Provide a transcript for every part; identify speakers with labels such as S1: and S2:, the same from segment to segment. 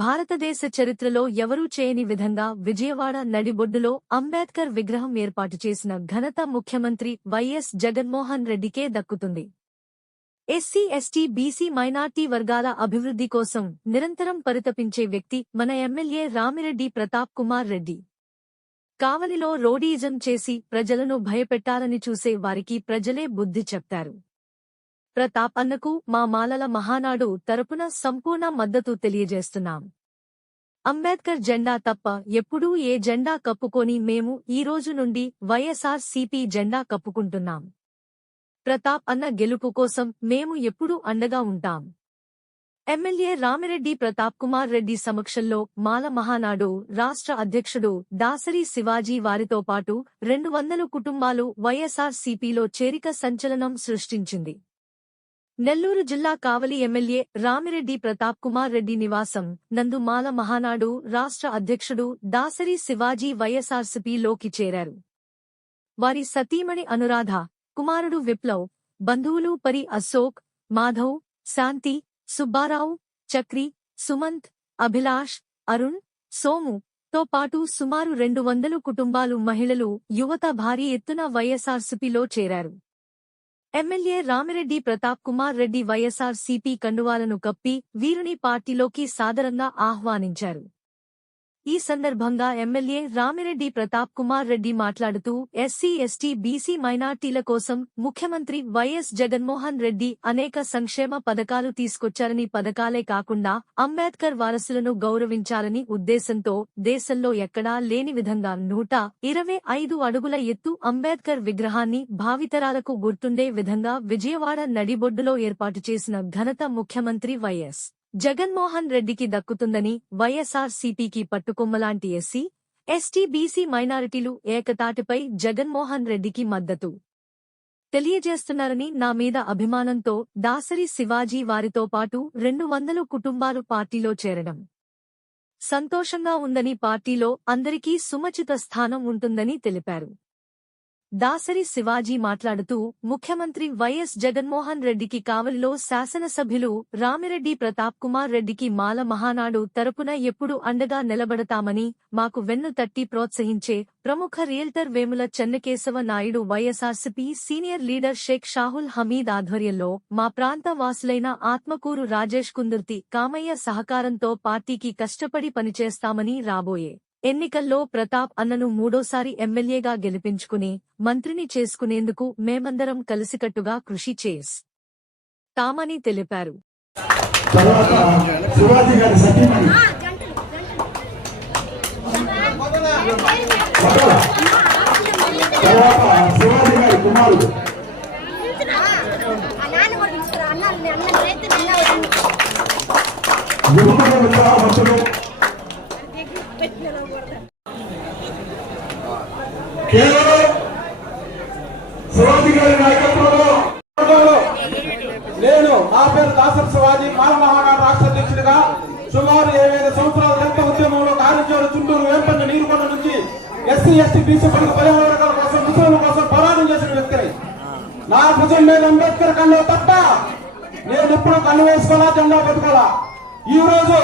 S1: భారతదేశ చరిత్రలో ఎవరూ చేయని విధంగా విజయవాడ నడిబొడ్డులో అంబేద్కర్ విగ్రహం ఏర్పాటు చేసిన ఘనత ముఖ్యమంత్రి వైఎస్ జగన్మోహన్ రెడ్డికే దక్కుతుంది. ఎస్సీ ఎస్టీ బీసీ మైనార్టీ వర్గాల అభివృద్ధి కోసం నిరంతరం పరితపించే వ్యక్తి మన ఎమ్మెల్యే రామిరెడ్డి ప్రతాప్ కుమార్ రెడ్డి. కావలిలో రోడీజం చేసి ప్రజలను భయపెట్టాలని చూసే వారికి ప్రజలే బుద్ధి చెప్తారు. ప్రతాప్ అన్నకు మా మాలల మహానాడు తరపున సంపూర్ణ మద్దతు తెలియజేస్తున్నాం. అంబేద్కర్ జెండా తప్ప ఎప్పుడూ ఏ జెండా కప్పుకొని మేము ఈ రోజు నుండి వైఎస్ఆర్ సిపి జెండా కప్పుకుంటున్నాం. ప్రతాప్ అన్న గెలుపు కోసం మేము ఎప్పుడూ అండగా ఉంటాం. ఎమ్మెల్యే రామిరెడ్డి ప్రతాప్ కుమార్ రెడ్డి సమక్షంలో మాల మహానాడు రాష్ట్ర అధ్యక్షుడు దాసరి శివాజీ వారితో పాటు రెండు వందల కుటుంబాలు వైఎస్ఆర్ సిపిలో చేరిక సంచలనం సృష్టించింది. నెల్లూరు జిల్లా కావలి ఎమ్మెల్యే రామిరెడ్డి ప్రతాప్ కుమార్ రెడ్డి నివాసం. నందు మాల మహానాడు రాష్ట్ర అధ్యక్షుడు దాసరి శివాజీ వైఎస్ఆర్సీపీలోకి చేరారు. వారి సతీమణి అనురాధ కుమారుడు విప్లవ్ బంధువులు పరి అశోక్ మాధవ్ శాంతి సుబ్బారావు చక్రి సుమంత్ అభిలాష్ అరుణ్ సోము. తో పాటు సుమారు రెండు వందలు కుటుంబాలు మహిళలు యువత భారీ ఎత్తున వైఎస్ఆర్సీపీలో చేరారు. MLA Ramireddy Pratap Kumar Reddy YSR CP కండువాలను కప్పి వీరుని పార్టీలోకి సాదరంగా ఆహ్వానించారు. ఈ సందర్భంగా ఎమ్మెల్యే రామిరెడ్డి ప్రతాప్ కుమార్ రెడ్డి మాట్లాడుతూ ఎస్సీ ఎస్టీ బీసీ మైనార్టీల కోసం ముఖ్యమంత్రి వైఎస్ జగన్మోహన్ రెడ్డి అనేక సంక్షేమ పథకాలు తీసుకొచ్చారని పథకాలే కాకుండా అంబేద్కర్ వారసులను గౌరవించాలని ఉద్దేశంతో దేశంలో ఎక్కడా లేని విధంగా నూట ఇరవై ఐదు అడుగుల ఎత్తు అంబేద్కర్ విగ్రహాన్ని భావితరాలకు గుర్తుండే విధంగా విజయవాడ నడిబొడ్డులో ఏర్పాటు చేసిన ఘనత ముఖ్యమంత్రి వైఎస్ జగన్మోహన్ రెడ్డికి దక్కుతుందని వైఎస్ఆర్ సిపికి పట్టుకొమ్మలాంటి ఎస్సీ ఎస్టీ బీసీ మైనారిటీలు ఏకతాటిపై జగన్మోహన్ రెడ్డికి మద్దతు తెలియజేస్తున్నారని నా మీద అభిమానంతో దాసరి శివాజీ వారితో పాటు రెండు వందలు కుటుంబాలు పార్టీలో చేరడం. సంతోషంగా ఉందని పార్టీలో అందరికీ సుమచిత స్థానం ఉంటుందని తెలిపారు. దాసరి శివాజీ మాట్లాడుతూ ముఖ్యమంత్రి వైఎస్ జగన్మోహన్ రెడ్డికి కావలిలో శాసనసభ్యులు రామిరెడ్డి ప్రతాప్ కుమార్ రెడ్డికి మాల మహానాడు తరపున ఎప్పుడు అండగా నిలబడతామని మాకు వెన్ను తట్టి ప్రోత్సహించే ప్రముఖ realtor Vemula Chennakesava Naidu YSRCP senior leader Shaik Shahul Hameed ఆధ్వర్యంలో మా ప్రాంత వాసులైన ఆత్మకూరు రాజేష్ కుందుర్తి కామయ్య సహకారంతో పార్టీకి కష్టపడి పనిచేస్తామని రాబోయే ఎన్నికల్లో ప్రతాప్ అన్నను మూడోసారి ఎమ్మెల్యేగా గెలిపించుకుని మంత్రిని చేసుకునేందుకు మేమందరం కలిసికట్టుగా కృషి చేస్ తామని తెలిపారు.
S2: అన్న
S3: కేవలం శివాజీ గారి నాయకత్వంలో
S4: నేను నా పేరు దాసర్ శివాజీ మాల రాష్ట్ర అధ్యక్షుడిగా సుమారు ఏడైదు సంవత్సరాల దళిత ఉద్యమంలో కార్యచోడు చుంటూరు వేంపల్లి నీరుకొండ నుంచి ఎస్సీ ఎస్టీ బీసీ పడుగు పదిహేను వర్గాల కోసం ముస్లింల కోసం పోరాటం చేసిన వ్యక్తిని. నా భుజం మీద అంబేద్కర్ కన్ను తప్ప నేను ఎప్పుడూ కన్ను వేసుకోవాలా జెండా పెట్టుకోవాలా? ఈ రోజు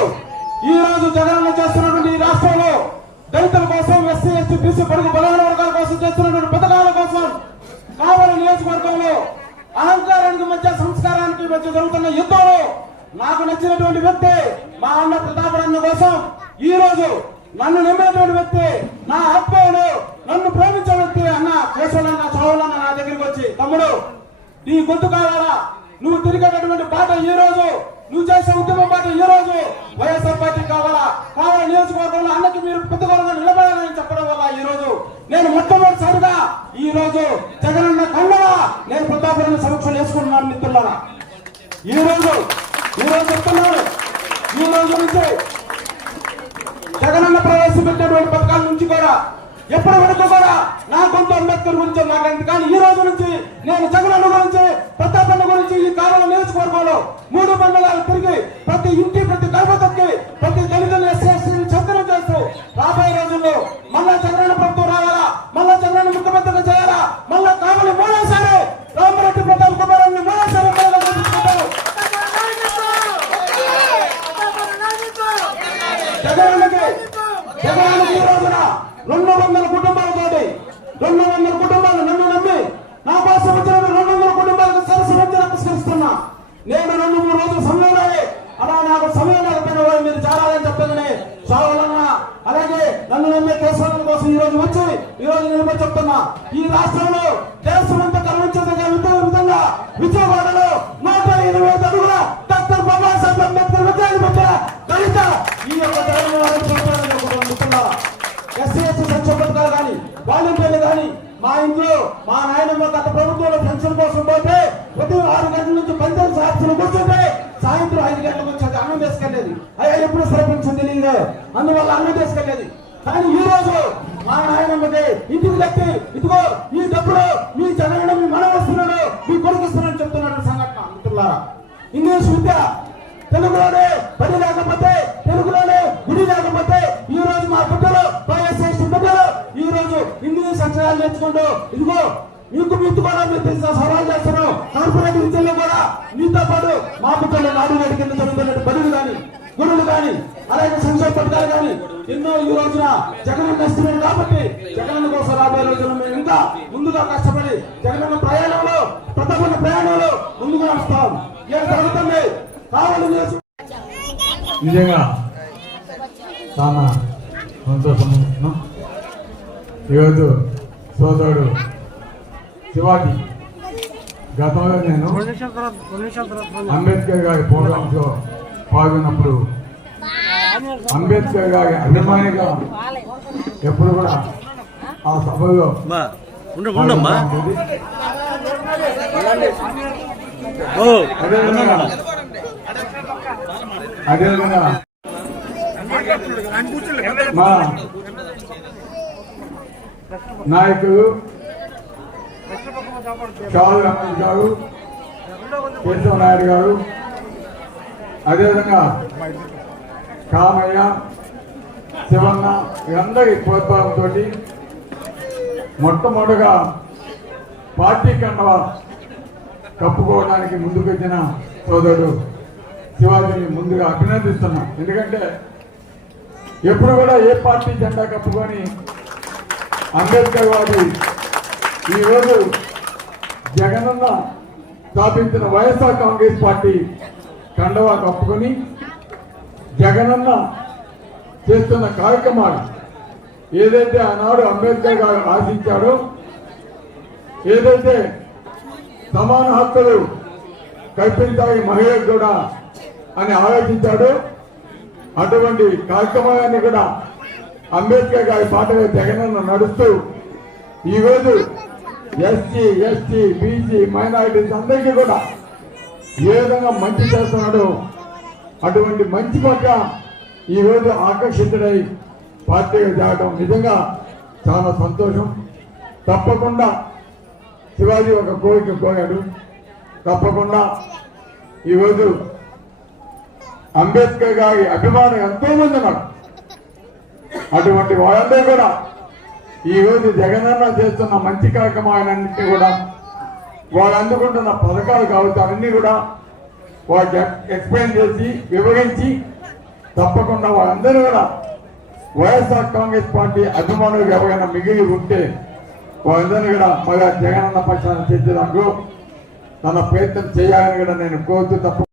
S4: ఈ రోజు జగన్ చేస్తున్నటువంటి ఈ రాష్ట్రంలో దళితుల కోసం ఎస్సీ ఎస్టీ బీసీ పడుగు బలహీన వర్గాల కోసం చేస్తున్నటువంటి పథకాల కోసం కావలి నియోజకవర్గంలో అహంకారానికి మధ్య సంస్కారానికి మధ్య జరుగుతున్న యుద్ధంలో నాకు నచ్చినటువంటి వ్యక్తి మా అన్న ప్రతాపరణ కోసం ఈ రోజు నన్ను నమ్మినటువంటి వ్యక్తి నా ఆత్మీయుడు నన్ను ప్రేమించే వ్యక్తి అన్న కేశవలన్న చదవాలన్న నా దగ్గరికి వచ్చి తమ్ముడు నీ గొంతు కావాలా నువ్వు తిరిగేటటువంటి పాట ఈ రోజు నువ్వు చేసే ఉద్యమం పాట ఈ రోజు వైఎస్ఆర్ పార్టీ కావాలా? కావాలా నియోజకవర్గంలో అన్నకి మీరు పెద్దగొరగా నిలబడాలని చెప్పడం వల్ల ఈ రోజు నేను మొట్టమొదటిసారిగా ఈ రోజు జగనన్న కన్నడ నేను ప్రతాపరణ సమక్షం వేసుకుంటున్నాను మిత్రులారా. ఈ రోజు ఈ రోజు చెప్తున్నాను. ఈ రోజు నుంచి జగనన్న ప్రవేశపెట్టినటువంటి పథకాల నుంచి కూడా ఎప్పటి వరకు కూడా నా గొంతు అంబేద్కర్ గురించి మాట్లాడింది. కానీ ఈ రోజు నుంచి నేను జగన్ గురించి ప్రతాపన్న గురించి ఈ కాలంలో నియోజకవర్గంలో మూడు మండలాలు తిరిగి ప్రతి ఇంటి ప్రతి గర్భ తొక్కి ప్రతి దళితులు ఎస్సీ చంద్రం చేస్తూ రాబోయే రోజుల్లో మళ్ళా జగనన్న ప్రభుత్వం రావాలా? మళ్ళా జగనన్న ముఖ్యమంత్రిగా చేయాలా? మళ్ళా కావాలి మూడోసారి రామరెడ్డి ప్రతాప్ కుమార్ రెడ్డి మూడోసారి ఎమ్మెల్యేగా గెలిపించుకుంటారు. జగన్కి జగన్కి ఈ రోజున రెండు వందల కుటుంబాలతోటి రెండు వందల కుటుంబాలు నన్ను నమ్మి నా కోసం వచ్చిన రెండు వందల కుటుంబాలకు సరస్సు వచ్చి నమస్కరిస్తున్నా నేను రెండు మూడు రోజులు సమయం అలా నాకు సమయం లేకపోయిన వాళ్ళు మీరు చాలాలని చెప్పగానే చావాలన్నా అలాగే నన్ను నమ్మే కేసుల కోసం ఈ రోజు వచ్చి ఈ రోజు నేను చెప్తున్నా. ఈ రాష్ట్రంలో దేశం అంతా విధ- విధంగా విజయవాడలో కానీ మా ఇంట్లో మా నాయనమ్మ గత ప్రభుత్వంలో పెన్షన్ కోసం పోతే ఉదయం ఆరు గంటల నుంచి పంచాయతీ సాక్షులు కూర్చుంటే సాయంత్రం ఐదు గంటలకు వచ్చేది అన్నం తీసుకెళ్ళేది అయ్యా ఎప్పుడు సరే పెన్షన్ తెలియదు అందువల్ల అన్నం తీసుకెళ్ళేది కానీ ఈ రోజు మా నాయనమ్మకి ఇంటికి కట్టి ఇదిగో ఈ డబ్బులు మీ జనగణ మీ మనం వస్తున్నాడు మీ కొడుకు ఇస్తున్నాడు చెప్తున్నాడు సంఘటన. మిత్రులారా ఇంగ్లీష్ విద్య మీకు మీకు సవాల్ చేస్తున్నాం. కార్పొరేట్ విద్యలో కూడా మీతో పాటు మా బిడ్డలు నాడు కింద జరుగుతున్న బడులు కానీ గుడులు కానీ అలాగే సంక్షేమ పథకాలు కానీ ఎన్నో ఈ రోజున జగన్ కష్టపడి కాబట్టి జగన్ కోసం రాబోయే రోజున మేము ఇంకా ముందుగా కష్టపడి జగన్ ప్రయాణంలో ప్రతి ప్రయాణంలో ముందుగా వస్తాం ఏం జరుగుతుంది? కావాలి
S5: నిజంగా చాలా సంతోషం. ఈరోజు సోదరుడు శివాజీ. గతంలో నేను అంబేద్కర్ గారి ప్రోగ్రామ్స్లో పాల్గొన్నప్పుడు అంబేద్కర్ గారి అభిమానిగా ఎప్పుడు కూడా ఆ సభలో అదేవిధంగా మా నాయకులు చాలు రమేష్ గారు కేశవ నాయుడు గారు. అదేవిధంగా కామయ్య శివన్న వీరందరి ప్రోత్సాహంతో మొట్టమొదటిగా పార్టీ కండవ కప్పుకోవడానికి ముందుకు వచ్చిన సోదరుడు శివాజీని ముందుగా అభినందిస్తున్నా. ఎందుకంటే ఎప్పుడు కూడా ఏ పార్టీ జెండా కప్పుకొని అంబేద్కర్ వారి ఈరోజు జగనన్న స్థాపించిన వైఎస్ఆర్ కాంగ్రెస్ పార్టీ కండవా కప్పుకొని జగనన్న చేస్తున్న కార్యక్రమాలు ఏదైతే ఆనాడు అంబేద్కర్ గారు ఆశించాడో ఏదైతే సమాన హక్కులు కల్పించాలి మహిళలకు కూడా అని ఆలోచించాడు అటువంటి కార్యక్రమాలన్నీ కూడా అంబేద్కర్ గారి పాటగా జగనన్న నడుస్తూ ఈరోజు ఎస్సీ ఎస్టీ బీసీ మైనారిటీస్ అందరికీ కూడా ఏ విధంగా మంచి చేస్తున్నాడో అటువంటి మంచి పట్ల ఈరోజు ఆకర్షితుడై పార్టీగా చేరడం నిజంగా చాలా సంతోషం. తప్పకుండా శివాజీ ఒక కోరిక కోరాడు. తప్పకుండా ఈరోజు అంబేద్కర్ గారి అభిమానం ఎంతో మంది ఉన్నారు. అటువంటి వాళ్ళందరూ కూడా ఈ రోజు జగనన్న చేస్తున్న మంచి కార్యక్రమాలన్నింటినీ కూడా వాళ్ళు అందుకుంటున్న పథకాలు కావచ్చు అవన్నీ కూడా వాళ్ళకి ఎక్స్ప్లెయిన్ చేసి వివరించి తప్పకుండా వాళ్ళందరూ కూడా వైఎస్ఆర్ కాంగ్రెస్ పార్టీ అభిమానులు ఎవరైనా మిగిలి ఉంటే వాళ్ళందరినీ కూడా మళ్ళీ జగనన్న పక్షాన్ని చేర్చడానికి తన ప్రయత్నం చేయాలని కూడా నేను కోరుతూ తప్ప